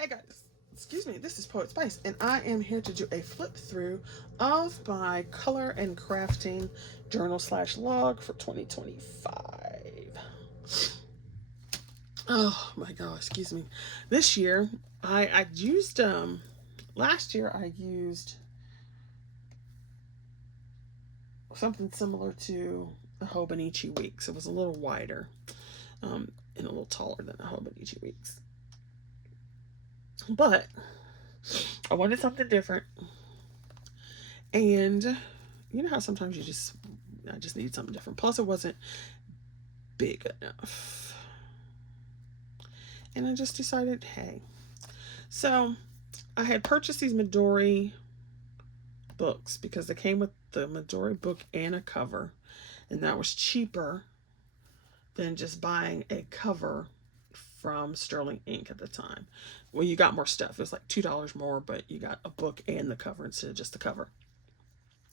Hey guys, excuse me, this is Poet Spice, and I am here to do a flip through of my color and crafting journal slash log for 2025. Oh my gosh, excuse me. This year, I used, last year I used something similar to a Hobonichi Weeks. It was a little wider and a little taller than a Hobonichi Weeks. But I wanted something different. And you know how sometimes I just need something different. Plus, it wasn't big enough. And I just decided, hey. So I had purchased these Midori books because they came with the Midori book and a cover. And that was cheaper than just buying a cover from Sterling Ink at the time. Well, you got more stuff. It was like $2 more, but you got a book and the cover instead of just the cover.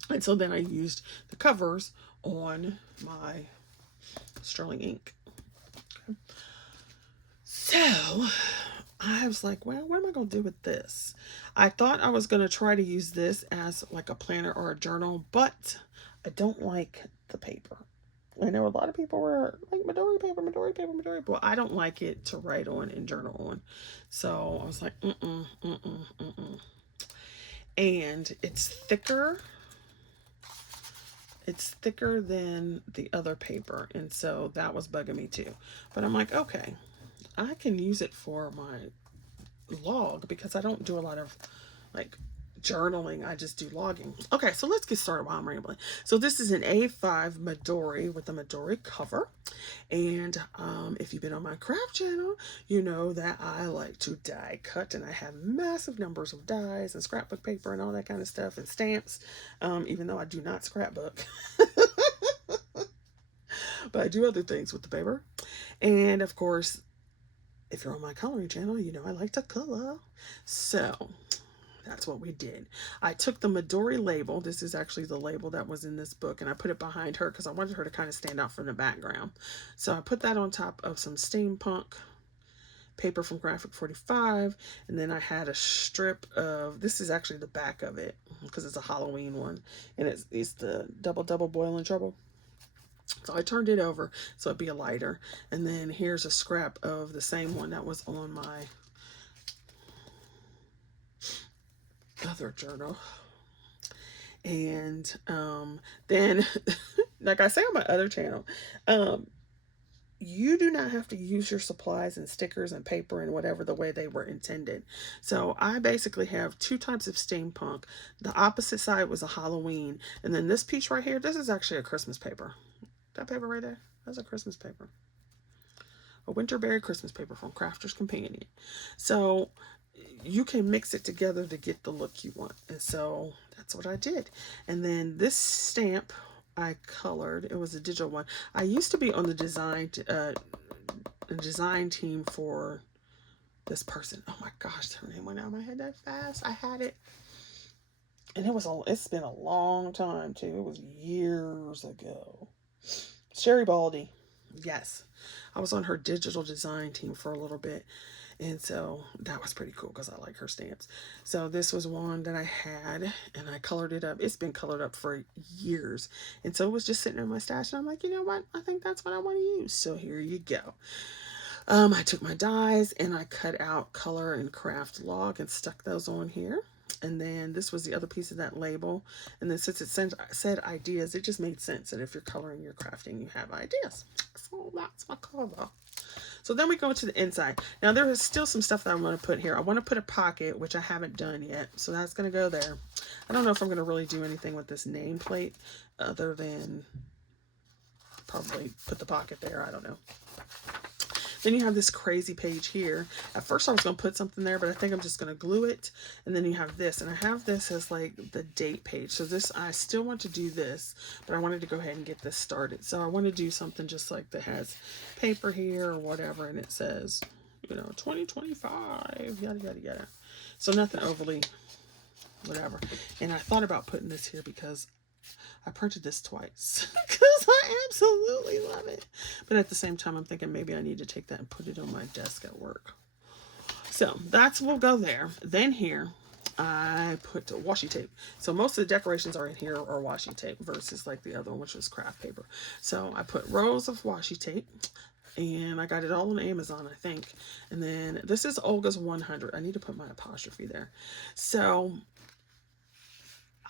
And so then I used the covers on my Sterling Ink. Okay. So I was like, well, what am I going to do with this? I thought I was going to try to use this as like a planner or a journal, but I don't like the paper. I know a lot of people were like, Midori paper, Midori paper, Midori. Well, I don't like it to write on and journal on. So I was like, And it's thicker. It's thicker than the other paper. And so that was bugging me too. But I'm like, okay, I can use it for my log because I don't do a lot of like journaling. I just do logging. Okay, so let's get started while I'm rambling. So this is an A5 Midori with a Midori cover. And if you've been on my craft channel, you know that I like to die cut, and I have massive numbers of dies and scrapbook paper and all that kind of stuff and stamps, even though I do not scrapbook. But I do other things with the paper. And of course, if you're on my coloring channel, you know I like to color. So that's what we did. I took the Midori label. This is actually the label that was in this book, and I put it behind her because I wanted her to kind of stand out from the background. So I put that on top of some steampunk paper from Graphic 45, and then I had a strip of, this is actually the back of it because it's a Halloween one, and it's the double boil and trouble. So I turned it over so it'd be a lighter, and then here's a scrap of the same one that was on my other journal. And then like I say on my other channel, you do not have to use your supplies and stickers and paper and whatever the way they were intended. So I basically have two types of steampunk. The opposite side was a Halloween, and then this piece right here, this is actually a Christmas paper. That paper right there, that's a Christmas paper. A Winterberry Christmas paper from Crafter's Companion. So you can mix it together to get the look you want. And so that's what I did. And then this stamp I colored. It was a digital one. I used to be on the design team for this person. Oh my gosh, her name went out of my head that fast. I had it. And it's been a long time too. It was years ago. Sherry Baldy. Yes. I was on her digital design team for a little bit. And so that was pretty cool because I like her stamps. So this was one that I had, and I colored it up. It's been colored up for years. And so it was just sitting in my stash, and I'm like, you know what? I think that's what I want to use. So here you go. I took my dies and I cut out color and craft log and stuck those on here. And then this was the other piece of that label. And then since it said ideas, it just made sense that if you're coloring, you're crafting, you have ideas. So that's my cover. So then we go to the inside. Now there is still some stuff that I want to put here. I want to put a pocket, which I haven't done yet. So that's going to go there. I don't know if I'm going to really do anything with this nameplate other than probably put the pocket there. I don't know. Then you have this crazy page here. At first I was going to put something there, but I think I'm just going to glue it. And then you have this. And I have this as like the date page. So this, I still want to do this, but I wanted to go ahead and get this started. So I want to do something just like that has paper here or whatever. And it says, you know, 2025, yada, yada, yada. So nothing overly whatever. And I thought about putting this here because I printed this twice because I absolutely love it. But at the same time, I'm thinking maybe I need to take that and put it on my desk at work. So that's, we'll go there. Then here, I put washi tape. So most of the decorations are in here are washi tape versus like the other one, which was craft paper. So I put rows of washi tape, and I got it all on Amazon, I think. And then this is Olga's 100. I need to put my apostrophe there. So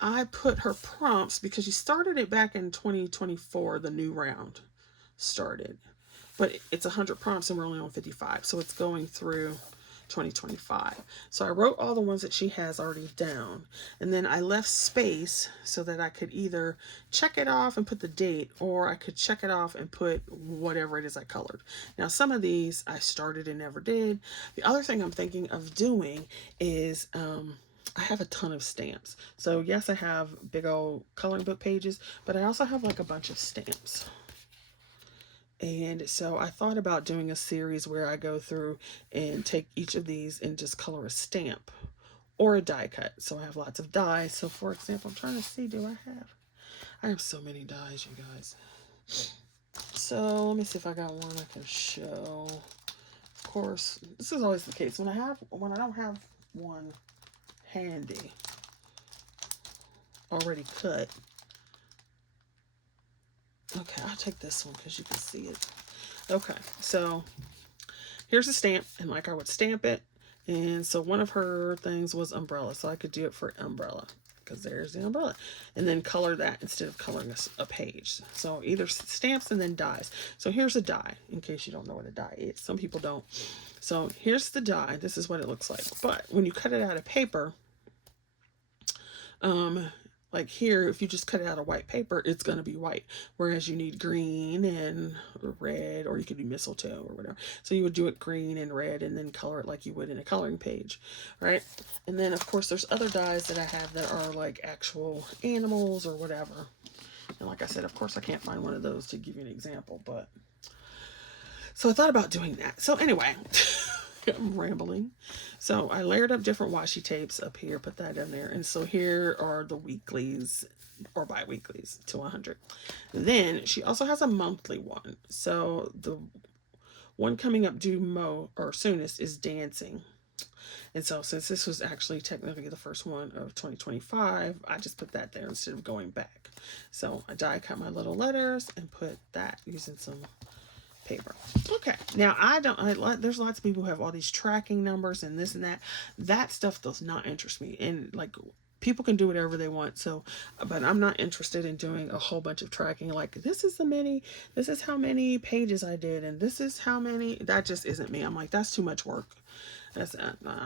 I put her prompts because she started it back in 2024, the new round started. But it's 100 prompts and we're only on 55. So it's going through 2025. So I wrote all the ones that she has already down. And then I left space so that I could either check it off and put the date, or I could check it off and put whatever it is I colored. Now, some of these I started and never did. The other thing I'm thinking of doing is, I have a ton of stamps. So yes, I have big old coloring book pages, but I also have like a bunch of stamps. And so I thought about doing a series where I go through and take each of these and just color a stamp or a die cut. So I have lots of dies. So for example, I'm trying to see, I have so many dies, you guys. So let me see if I got one I can show. Of course, this is always the case. When I don't have one handy already cut. Okay, I'll take this one because you can see it. Okay, so here's a stamp, and like I would stamp it. And so one of her things was umbrella, so I could do it for umbrella because there's the umbrella, and then color that instead of coloring a page. So either stamps and then dies. So here's a die, in case you don't know what a die is. Some people don't. So here's the die. This is what it looks like. But when you cut it out of paper, like here, if you just cut it out of white paper, it's going to be white. Whereas you need green and red, or you could do mistletoe or whatever. So you would do it green and red and then color it like you would in a coloring page, right? And then, of course, there's other dies that I have that are like actual animals or whatever. And like I said, of course, I can't find one of those to give you an example, but... So I thought about doing that. So anyway... I'm rambling. So I layered up different washi tapes up here, put that in there. And so here are the weeklies or bi-weeklies to 100. Then she also has a monthly one. So the one coming up due soonest is dancing. And so since this was actually technically the first one of 2025, I just put that there instead of going back. So I die cut my little letters and put that using some paper. Okay, now there's lots of people who have all these tracking numbers and this and that. That stuff does not interest me. And like, people can do whatever they want. So, but I'm not interested in doing a whole bunch of tracking. Like, this is how many pages I did, and this is how many. That just isn't me. I'm like, that's too much work. I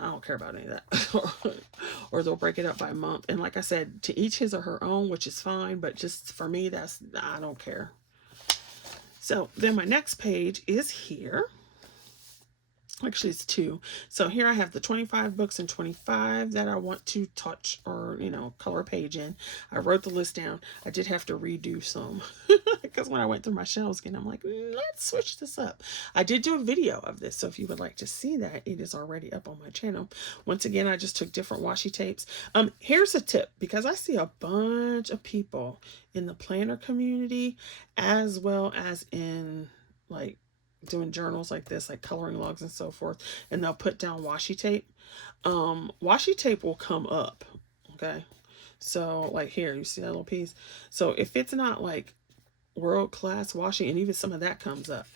don't care about any of that. Or they'll break it up by month. And like I said, to each his or her own, which is fine. But just for me, I don't care. So then my next page is here. Actually, it's 2. So here I have the 25 books and 25 that I want to touch or, color a page in. I wrote the list down. I did have to redo some because when I went through my shelves again, I'm like, let's switch this up. I did do a video of this. So if you would like to see that, it is already up on my channel. Once again, I just took different washi tapes. Here's a tip, because I see a bunch of people in the planner community as well as in like doing journals like this, like coloring logs and so forth, and they'll put down washi tape. Washi tape will come up, okay? So like here, you see that little piece? So if it's not like world-class washi, and even some of that comes up,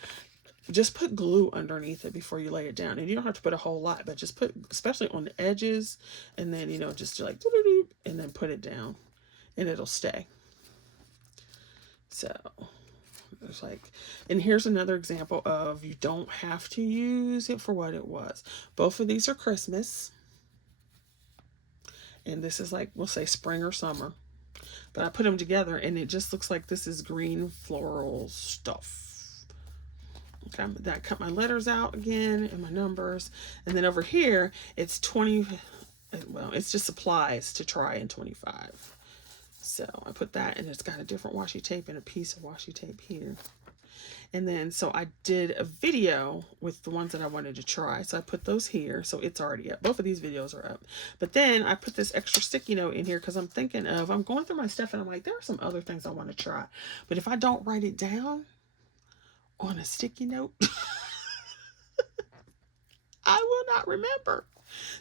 just put glue underneath it before you lay it down. And you don't have to put a whole lot, but just put, especially on the edges, and then, just like, and then put it down, and it'll stay. So... There's like, and here's another example of you don't have to use it for what it was. Both of these are Christmas. And this is like, we'll say spring or summer. But I put them together and it just looks like this is green floral stuff. Okay, then I cut my letters out again and my numbers. And then over here, it's 20, well, it's just supplies to try in 25. So I put that, and it's got a different washi tape and a piece of washi tape here. And then, so I did a video with the ones that I wanted to try. So I put those here. So it's already up. Both of these videos are up. But then I put this extra sticky note in here because I'm thinking of, I'm going through my stuff and I'm like, there are some other things I want to try. But if I don't write it down on a sticky note, I will not remember.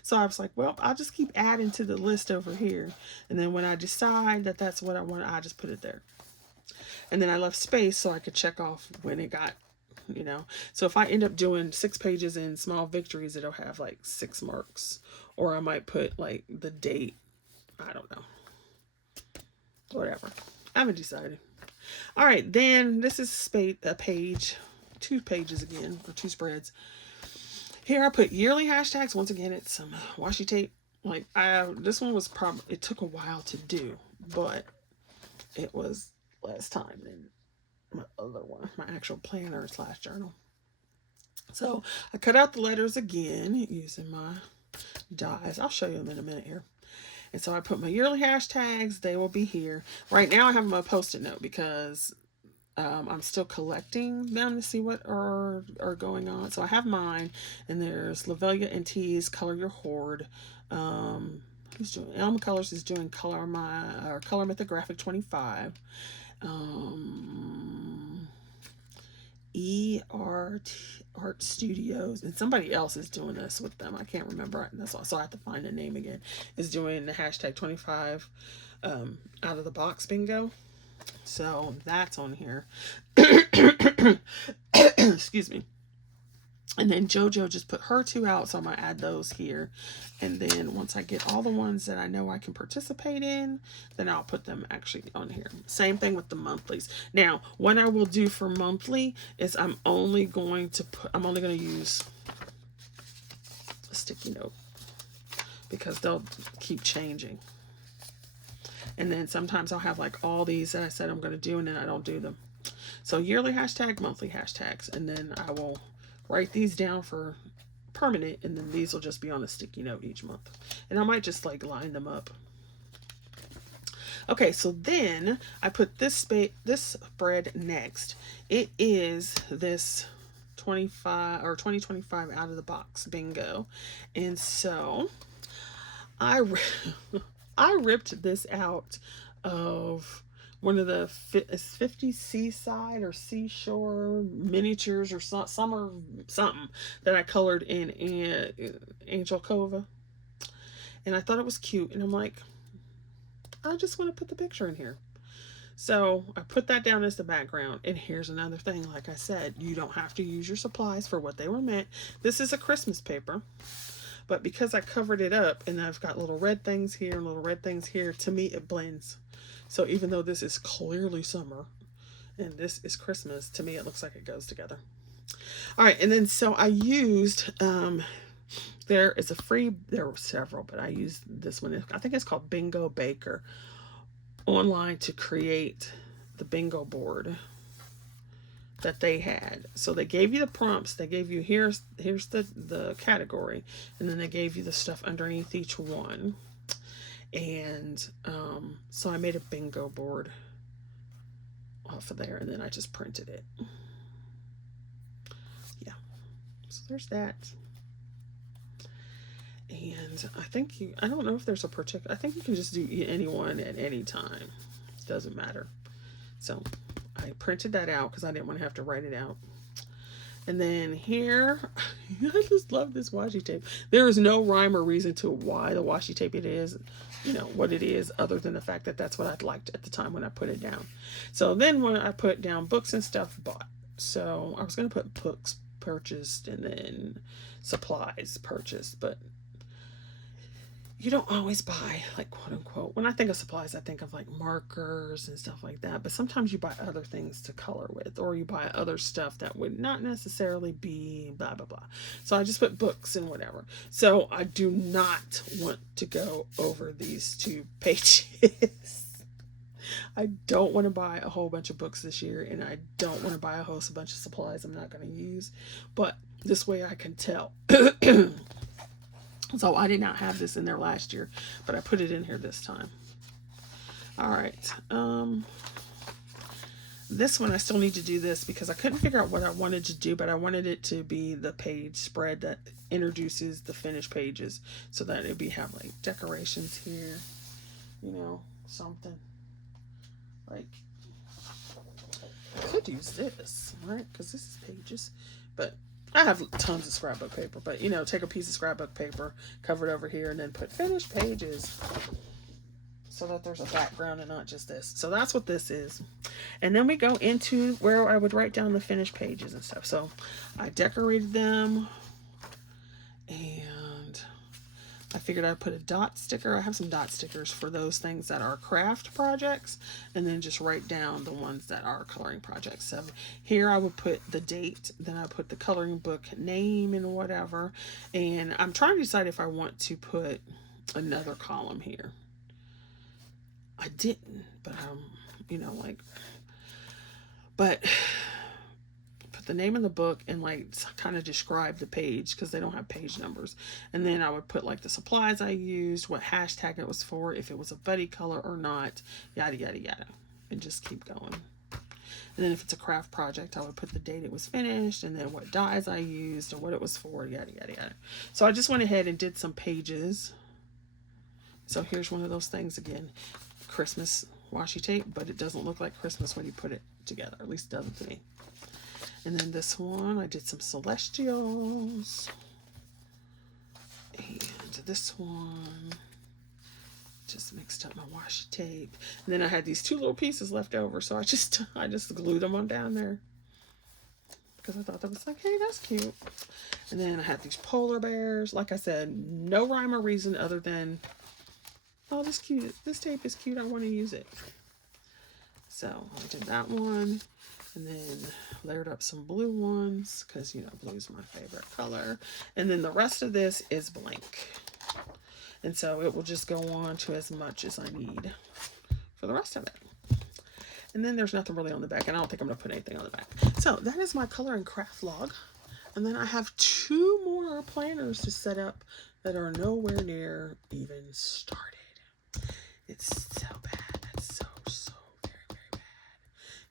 So I was like, well, I'll just keep adding to the list over here. And then when I decide that that's what I want, I just put it there. And then I left space so I could check off when it got, you know. So if I end up doing 6 pages in small victories, it'll have like 6 marks. Or I might put like the date. I don't know. Whatever. I haven't decided. All right, then this is a page, 2 pages again, or 2 spreads. Here I put yearly hashtags. Once again, it's some washi tape. Like this one was probably, it took a while to do, but it was less time than my other one, my actual planner / journal. So I cut out the letters again using my dies. I'll show you them in a minute here. And so I put my yearly hashtags. They will be here. Right now I have my post-it note because I'm still collecting them to see what are going on. So I have mine, and there's Lavelia and T's Color Your Hoard. Who's doing? Elm Colors is doing Color Mythographic 25. Art Studios, and somebody else is doing this with them. I can't remember. That's all. So I have to find the name again. Is doing the hashtag 25 out of the box bingo. So that's on here. Excuse me. And then JoJo just put her 2 out, so I'm going to add those here. And then once I get all the ones that I know I can participate in, then I'll put them actually on here. Same thing with the monthlies. Now, what I will do for monthly is I'm only going to use a sticky note because they'll keep changing. And then sometimes I'll have like all these that I said I'm going to do, and then I don't do them. So yearly hashtag, monthly hashtags, and then I will write these down for permanent, and then these will just be on a sticky note each month. And I might just like line them up. Okay, so then I put this spread next. It is this 2025 out of the box bingo. And so I ripped this out of one of the 50 seaside or seashore miniatures or summer something that I colored in Angel Cova. And I thought it was cute. And I'm like, I just want to put the picture in here. So I put that down as the background. And here's another thing. Like I said, you don't have to use your supplies for what they were meant. This is a Christmas paper. But because I covered it up and I've got little red things here and little red things here, to me it blends. So even though this is clearly summer and this is Christmas, to me it looks like it goes together. All right, and then so I used, there were several, but I used this one. I think it's called Bingo Baker online to create the bingo board that they had. So they gave you the prompts. They gave you here's the category, and then they gave you the stuff underneath each one. And so I made a bingo board off of there, and then I just printed it. Yeah, so there's that. And I don't know if there's a particular, I think you can just do any one at any time. It doesn't matter. So I printed that out because I didn't want to have to write it out. And then here, I just love this washi tape. There is no rhyme or reason to why the washi tape it is, what it is, other than the fact that that's what I liked at the time when I put it down. So then when I put down books and stuff bought. So I was going to put books purchased and then supplies purchased, but you don't always buy, like, quote unquote. When I think of supplies, I think of like markers and stuff like that. But sometimes you buy other things to color with, or you buy other stuff that would not necessarily be blah, blah, blah. So I just put books and whatever. So I do not want to go over these 2 pages. I don't want to buy a whole bunch of books this year, and I don't want to buy a bunch of supplies I'm not going to use. But this way I can tell. So I did not have this in there last year, but I put it in here this time. All right. This one, I still need to do this because I couldn't figure out what I wanted to do, but I wanted it to be the page spread that introduces the finished pages so that it'd have like decorations here, something like, I could use this, right? Because this is pages, but I have tons of scrapbook paper, but you know, take a piece of scrapbook paper, cover it over here, and then put finished pages so that there's a background and not just this. So that's what this is. And then we go into where I would write down the finished pages and stuff. So I decorated them, and I figured I'd put a dot sticker. I have some dot stickers for those things that are craft projects, and then just write down the ones that are coloring projects. So here I would put the date, then I put the coloring book name and whatever. And I'm trying to decide if I want to put another column here. I didn't, but you know, like, but put the name of the book and like kind of describe the page because they don't have page numbers. And then I would put like the supplies I used, what hashtag it was for, if it was a buddy color or not, yada yada yada, and just keep going. And then if it's a craft project, I would put the date it was finished, and then what dyes I used and what it was for, yada yada yada. So I just went ahead and did some pages. So here's one of those things again. Christmas washi tape, but it doesn't look like Christmas when you put it together. At least it doesn't to me. And then this one, I did some celestials. And this one, just mixed up my washi tape. And then I had these two little pieces left over, so I just glued them on down there because I thought that was like, hey, that's cute. And then I had these polar bears. Like I said, no rhyme or reason other than, oh, this cute. This tape is cute. I want to use it. So I did that one, and then layered up some blue ones because, you know, blue is my favorite color. And then the rest of this is blank. And so it will just go on to as much as I need for the rest of it. And then there's nothing really on the back, and I don't think I'm going to put anything on the back. So that is my color and craft log. And then I have 2 more planners to set up that are nowhere near even started. It's so bad. That's so very, very bad.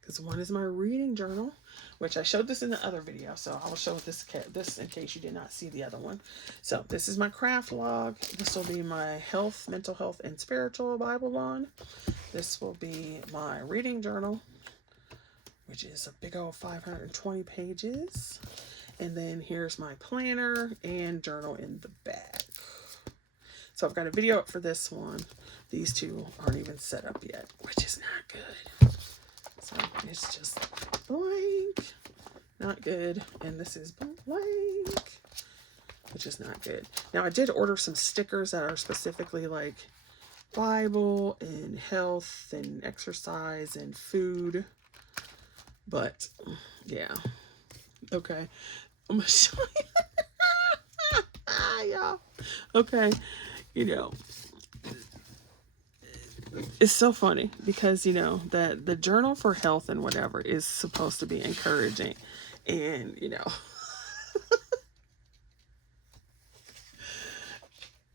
Because one is my reading journal, which I showed this in the other video. So I will show this in case you did not see the other one. So this is my craft log. This will be my health, mental health, and spiritual Bible bond. This will be my reading journal, which is a big old 520 pages. And then here's my planner and journal in the back. So I've got a video up for this one. These 2 aren't even set up yet, which is not good. So it's just blank, not good. And this is blank, which is not good. Now I did order some stickers that are specifically like Bible and health and exercise and food. But yeah, okay. I'm gonna show you. Yeah. Okay. You know, it's so funny because, you know, that the journal for health and whatever is supposed to be encouraging, and, you know,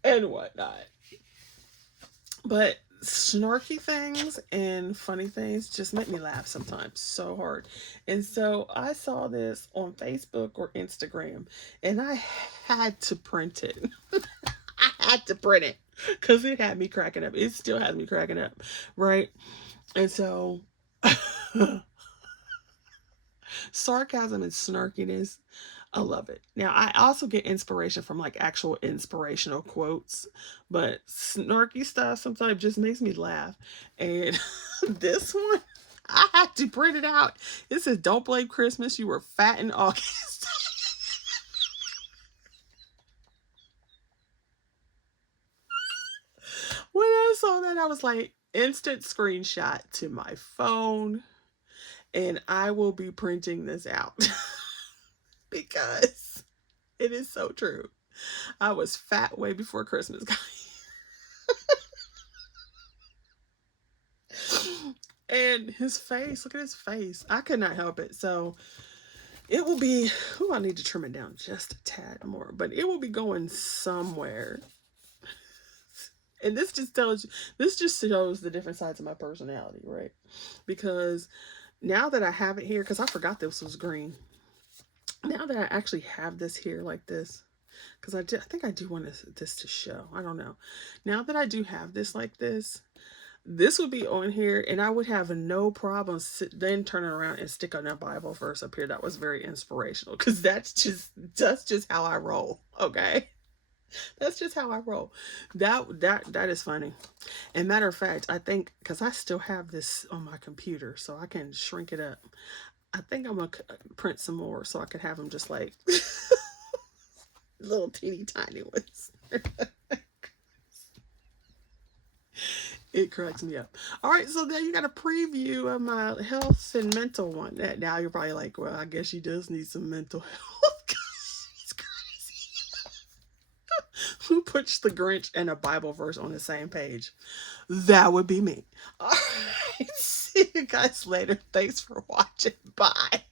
and whatnot. But snarky things and funny things just make me laugh sometimes so hard. And so I saw this on Facebook or Instagram, and I had to print it. I had to print it because it had me cracking up. It still has me cracking up, right? And so sarcasm and snarkiness, I love it. Now, I also get inspiration from like actual inspirational quotes, but snarky stuff sometimes just makes me laugh. And this one, I had to print it out. It says, "Don't blame Christmas. You were fat in August." When I saw that, I was like, instant screenshot to my phone, and I will be printing this out because it is so true. I was fat way before Christmas, guys. And his face, look at his face. I could not help it. So it will be, oh, I need to trim it down just a tad more, but it will be going somewhere. And this just shows the different sides of my personality, right? Because now that I have it here, because I forgot this was green. Now that I actually have this here like this, because I think I do want this to show. I don't know. Now that I do have this like this, This would be on here, and I would have no problem then turning around and stick on that Bible verse up here that was very inspirational, because that's just how I roll. Okay, that's just how I roll. That is funny. And matter of fact, I think because I still have this on my computer, so I can shrink it up. I think I'm gonna print some more so I could have them just like little teeny tiny ones. It cracks me up. All right, so there you got a preview of my health and mental one. That now you're probably like, well, I guess she does need some mental health. She's crazy. Who puts the Grinch and a Bible verse on the same page? That would be me. All right, see you guys later. Thanks for watching. Bye.